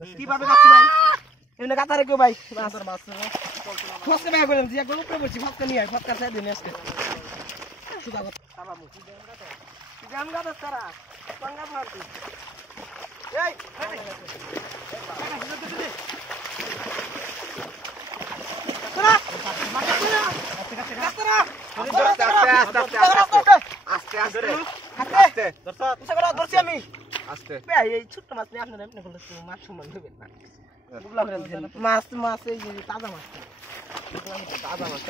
কিভাবে যাচ্ছি ভাই এমনি কাতারে কেউ ভাই ফসকে ভাই বললাম যে একবার উপরে বসছি ফসকে নিয়ে আয় ফসকা চাই দিন আজকে সুদা কথা বাবু গান গাদা তারা পাঙ্গা মারতি এই তোরা আস্তে আস্তে আস্তে ধরছি আমি আস্তে এই ছোট্ট মাছ নিয়ে আপনারা এমনি করলে মাছ সমান দেবেন না মাছ মাছ এই যে তাজা মাছ তাজা মাছ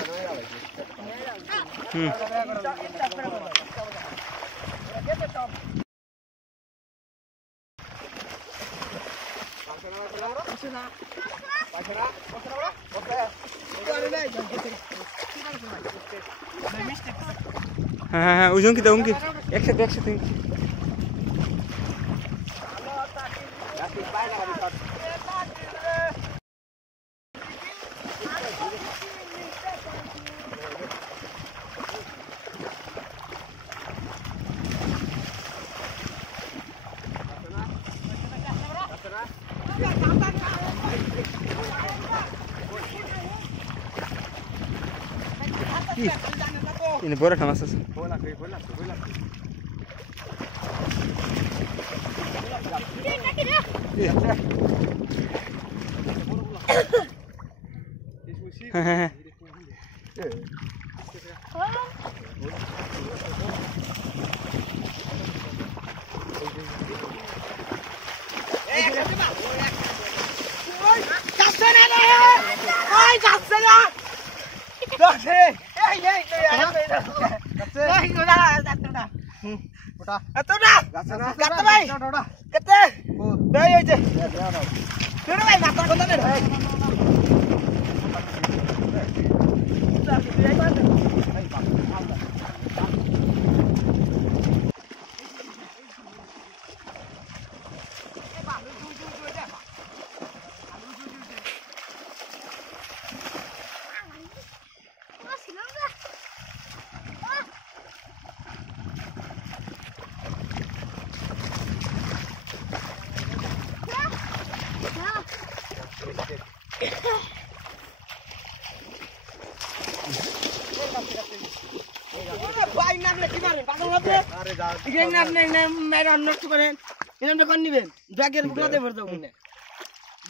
হ্যাঁ হ্যাঁ ওজন কি দাম কি একসাথে একসাথে ini boleh kan mas? Boleh.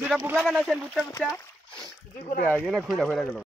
দুটা বুকলা বানাইছেন বুঝতে বুঝতে